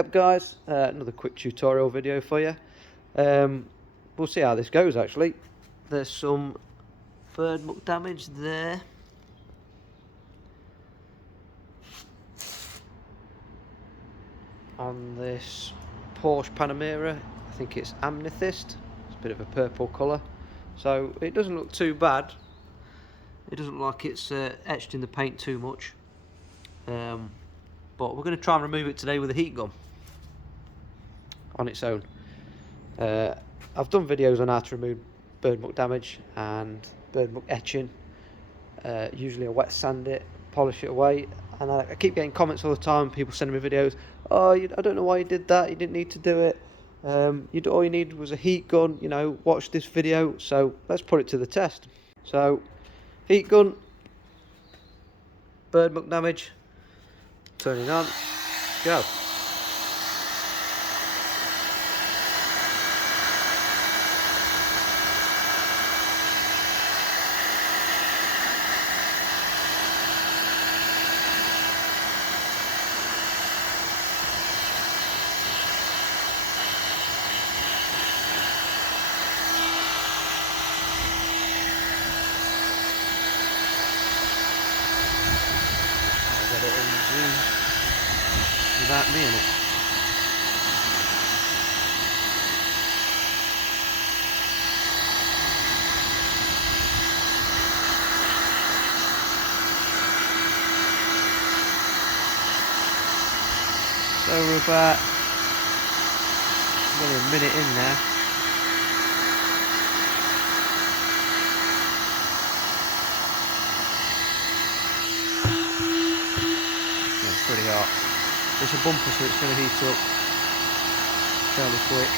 Yep guys, another quick tutorial video for you. We'll see how this goes actually. There's some bird muck damage there. On this Porsche Panamera, I think it's amethyst. It's a bit of a purple colour. So it doesn't look too bad. It doesn't look like it's etched in the paint too much. But we're going to try and remove it today with a heat gun on its own. I've done videos on how to remove bird muck damage and bird muck etching. Usually I wet sand it, polish it away, and I keep getting comments all the time, people sending me videos, oh, I don't know why you did that, you didn't need to do it, all you needed was a heat gun, you know, watch this video. So let's put it to the test. So heat gun, bird muck damage, turning on, go. Get it in zoom without me in it. So we're about nearly a minute in now. It's pretty hot. It's a bumper, so it's going to heat up fairly quick.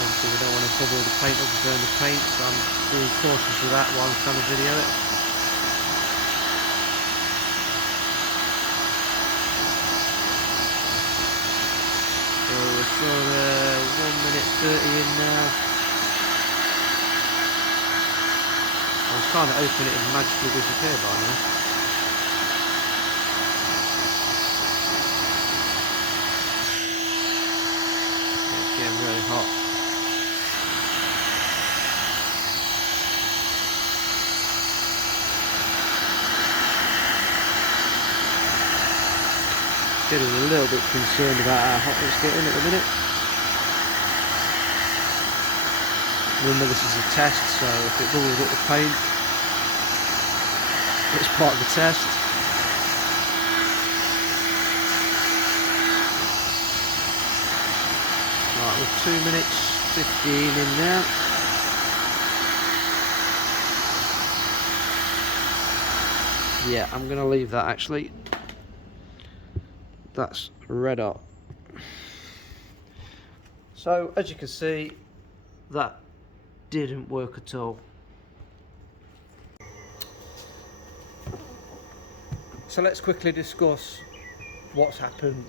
Obviously we don't want to bubble the paint up and burn the paint, so I'm being cautious with that while I'm trying to video it. So we're sort of 1 minute 30 in now. I was trying to open it and magically disappear by now. It's getting really hot. Getting a little bit concerned about how hot it's getting at the minute. Remember, this is a test, so if it bubbles up the paint, it's part of the test. Right, we're 2 minutes 15 in now. Yeah, I'm going to leave that actually. That's red hot. So, as you can see, that didn't work at all. So let's quickly discuss what's happened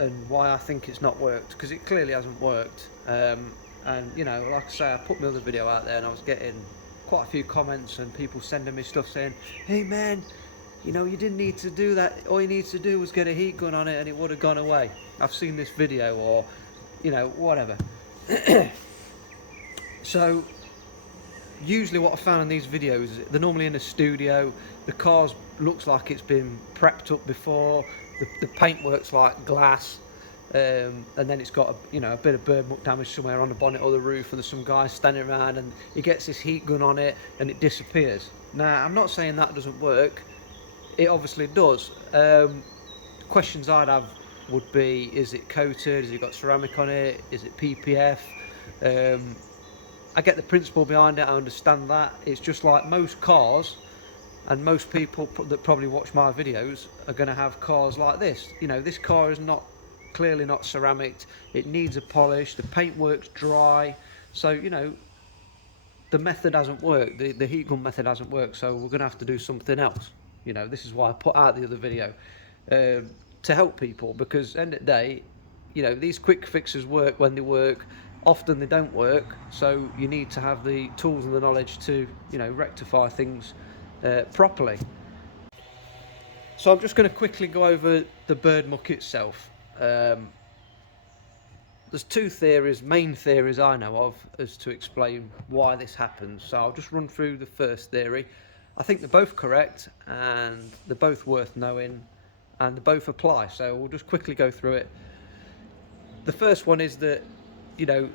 and why I think it's not worked, because it clearly hasn't worked. And you know, like I say, I put my other video out there and I was getting quite a few comments and people sending me stuff saying, hey man, you know, you didn't need to do that, all you needed to do was get a heat gun on it and it would have gone away. I've seen this video, or you know, whatever. So usually what I found in these videos, they're normally in a studio, the car looks like it's been prepped up before, the paint works like glass, and then it's got a bit of bird muck damage somewhere on the bonnet or the roof, and there's some guy standing around and he gets this heat gun on it and it disappears. Now I'm not saying that doesn't work, it obviously does. Questions I'd have would be, is it coated, has it got ceramic on it, is it PPF? I get the principle behind it, I understand that. It's just like most cars, and most people that probably watch my videos are going to have cars like this. You know, this car is clearly not ceramic, it needs a polish, the paint works dry, so you know, the method hasn't worked, the heat gun method hasn't worked, so we're going to have to do something else. You know, this is why I put out the other video, to help people, because at the end of the day, you know, these quick fixes work when they work. Often they don't work, so you need to have the tools and the knowledge to, you know, rectify things properly. So I'm just going to quickly go over the bird muck itself. There's two theories, main theories I know of, as to explain why this happens. So I'll just run through the first theory. I think they're both correct, and they're both worth knowing, and they both apply. So we'll just quickly go through it. The first one is that, you know,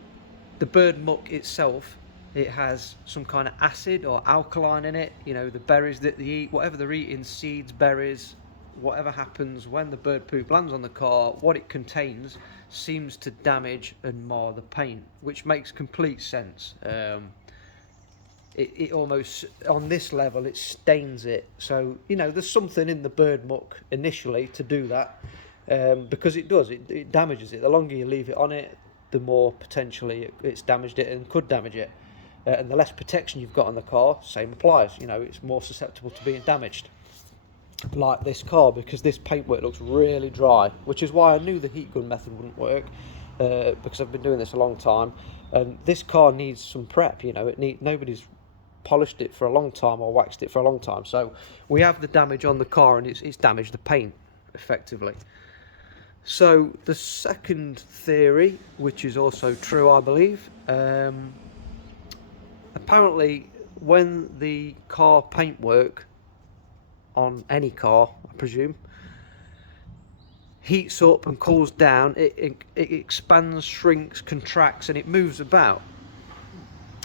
the bird muck itself, it has some kind of acid or alkaline in it. You know, the berries that they eat, whatever they're eating, seeds, berries, whatever happens when the bird poop lands on the car, what it contains seems to damage and mar the paint, which makes complete sense. It almost, on this level, it stains it. So, you know, there's something in the bird muck initially to do that, because it does, it damages it. The longer you leave it on it, the more potentially it's damaged it and could damage it. And the less protection you've got on the car, same applies. You know, it's more susceptible to being damaged. Like this car, because this paintwork looks really dry, which is why I knew the heat gun method wouldn't work, because I've been doing this a long time. And this car needs some prep. You know, nobody's polished it for a long time or waxed it for a long time. So we have the damage on the car, and it's damaged the paint effectively. So the second theory, which is also true, I believe, apparently when the car paintwork on any car, I presume, heats up and cools down, it expands, shrinks, contracts, and it moves about,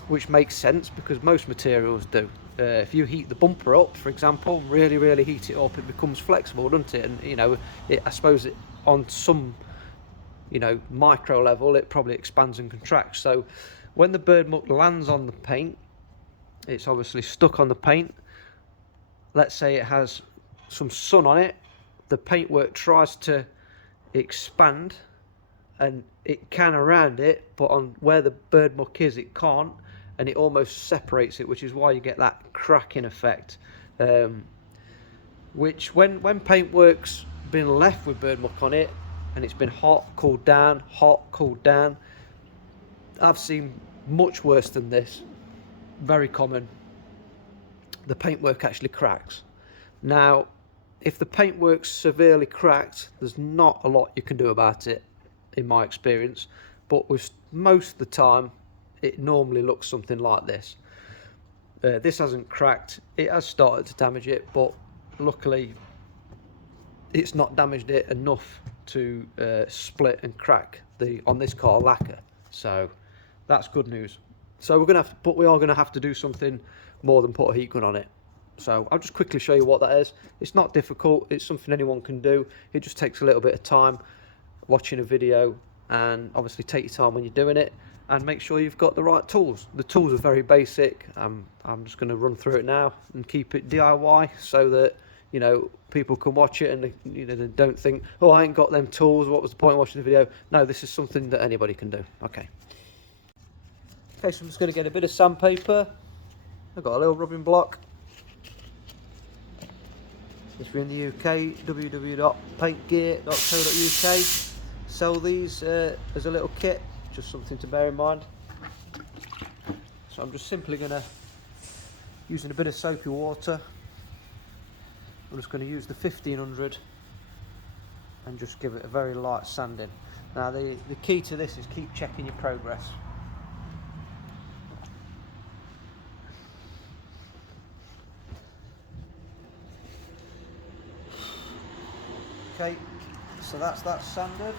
which makes sense because most materials do. If you heat the bumper up, for example, really heat it up, it becomes flexible, doesn't it? And, you know, I suppose on some, you know, micro level, it probably expands and contracts. So when the bird muck lands on the paint, it's obviously stuck on the paint. Let's say it has some sun on it, the paintwork tries to expand, and it can around it, but on where the bird muck is, it can't, and it almost separates it, which is why you get that cracking effect. Which when paintwork's been left with bird muck on it, and it's been hot, cooled down, I've seen much worse than this. Very common. The paintwork actually cracks. Now, if the paintwork's severely cracked, there's not a lot you can do about it, in my experience. But with most of the time, it normally looks something like this. This hasn't cracked. It has started to damage it, but luckily, it's not damaged it enough to split and crack on this car lacquer. So that's good news. So we are gonna have to do something more than put a heat gun on it. So I'll just quickly show you what that is. It's not difficult, it's something anyone can do. It just takes a little bit of time watching a video, and obviously take your time when you're doing it, and make sure you've got the right tools. The tools are very basic. I'm just going to run through it now and keep it DIY, so that, you know, people can watch it and they don't think, oh, I ain't got them tools, what was the point of watching the video? No, this is something that anybody can do. Okay, so I'm just going to get a bit of sandpaper. I've got a little rubbing block. If you're in the UK, www.paintgear.co.uk. Sell these as a little kit, just something to bear in mind. So I'm just simply going to, using a bit of soapy water, I'm just going to use the 1500 and just give it a very light sanding. Now the key to this is keep checking your progress. Okay, so that's that sanded.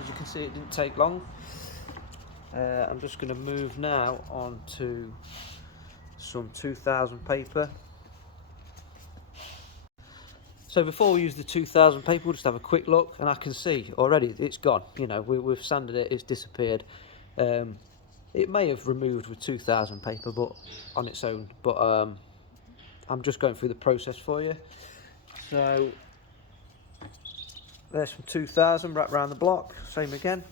As you can see, it didn't take long. I'm just going to move now on to some 2000 paper. So before we use the 2000 paper, we'll just have a quick look, and I can see already it's gone. You know, we've sanded it, it's disappeared. It may have removed with 2000 paper, but on its own. But I'm just going through the process for you. So there's some 2000 wrapped around the block, same again.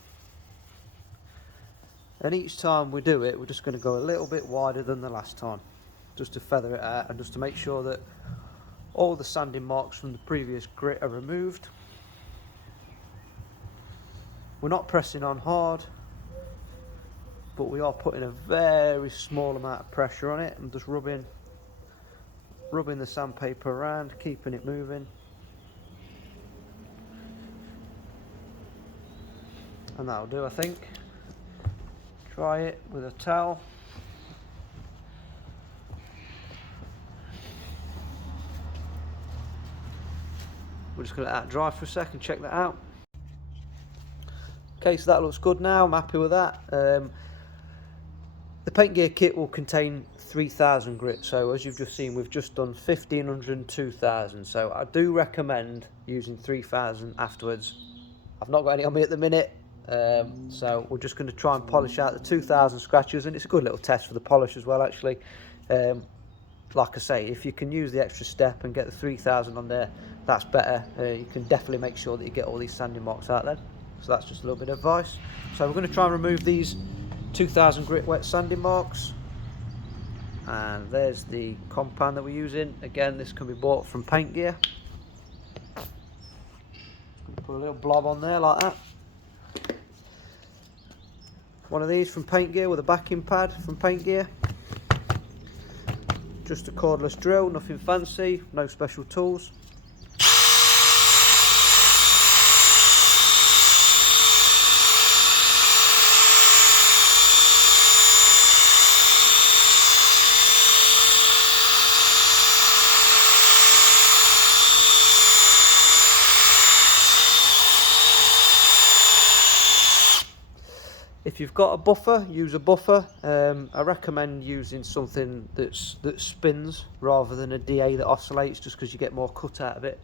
And each time we do it, we're just going to go a little bit wider than the last time, just to feather it out and just to make sure that all the sanding marks from the previous grit are removed. We're not pressing on hard, but we are putting a very small amount of pressure on it and just rubbing the sandpaper around, keeping it moving. and that'll do, I think. Dry it with a towel. We're just going to let that dry for a second, check that out. Okay, so that looks good now, I'm happy with that. The Paint Gear kit will contain 3,000 grit, so as you've just seen, we've just done 1,500 and 2,000, so I do recommend using 3,000 afterwards. I've not got any on me at the minute, so we're just going to try and polish out the 2,000 scratches, and it's a good little test for the polish as well, actually. Like I say, if you can use the extra step and get the 3,000 on there, that's better. You can definitely make sure that you get all these sanding marks out then. So that's just a little bit of advice. So we're going to try and remove these 2,000 grit wet sanding marks. And there's the compound that we're using. Again, this can be bought from Paint Gear. Put a little blob on there like that. One of these from Paint Gear with a backing pad from Paint Gear. Just a cordless drill, nothing fancy, no special tools. If you've got a buffer, use a buffer. I recommend using something that spins rather than a DA that oscillates, just because you get more cut out of it.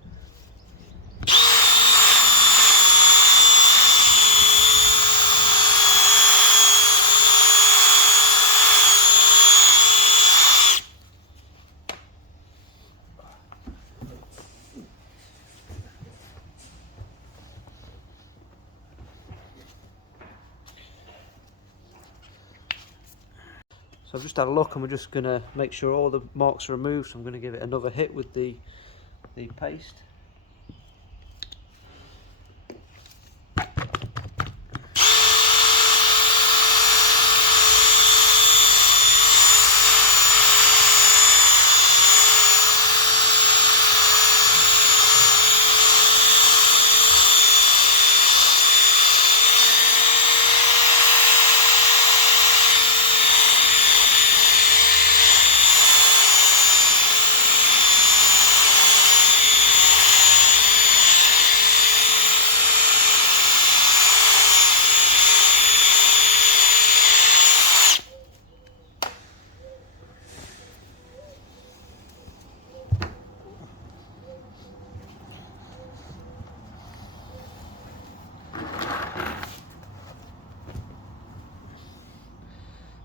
So I've just had a look, and we're just going to make sure all the marks are removed. So I'm going to give it another hit with the paste.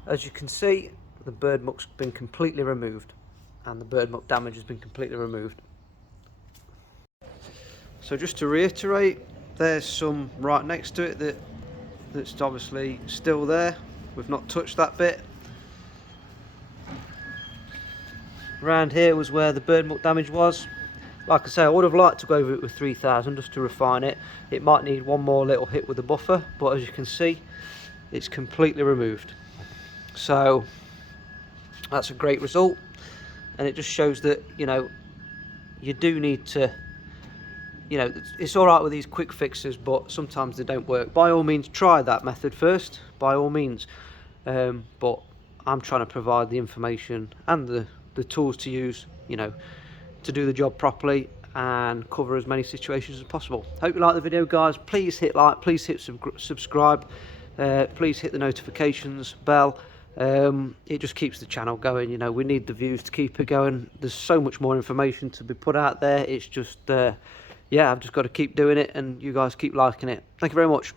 As you can see, the bird muck's been completely removed, and the bird muck damage has been completely removed. So just to reiterate, there's some right next to it that's obviously still there. We've not touched that bit. Around here was where the bird muck damage was. Like I say, I would have liked to go over it with 3,000 just to refine it. It might need one more little hit with the buffer, but as you can see, it's completely removed. So that's a great result, and it just shows that, you know, you do need to, you know, it's all right with these quick fixes, but sometimes they don't work. By all means, try that method first, by all means, but I'm trying to provide the information and the tools to use, you know, to do the job properly and cover as many situations as possible. Hope you like the video, guys. Please hit like, please hit subscribe, please hit the notifications bell. It just keeps the channel going. You know, we need the views to keep it going. There's so much more information to be put out there. It's just yeah, I've just got to keep doing it, and you guys keep liking it. Thank you very much.